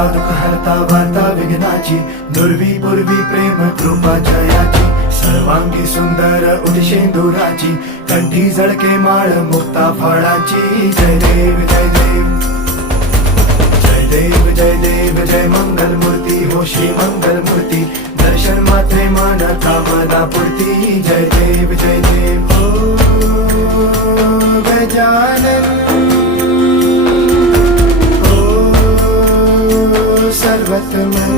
हरता दुःख हरता वार्ता विघ्नाची, दुर्वी पूर्वी प्रेम कृपा जयाची, सर्वांगी सुंदर उदिशेंदुराची, कंठी झळके माळ मुक्ता फळाची. जय देव जय देव जय देव जय देव जय मंगल मूर्ती हो श्री मंगल मूर्ती, दर्शन मात्रे मन कामना पूर्ती. जय देव जय देव हो गजानन हो सर्वतमन.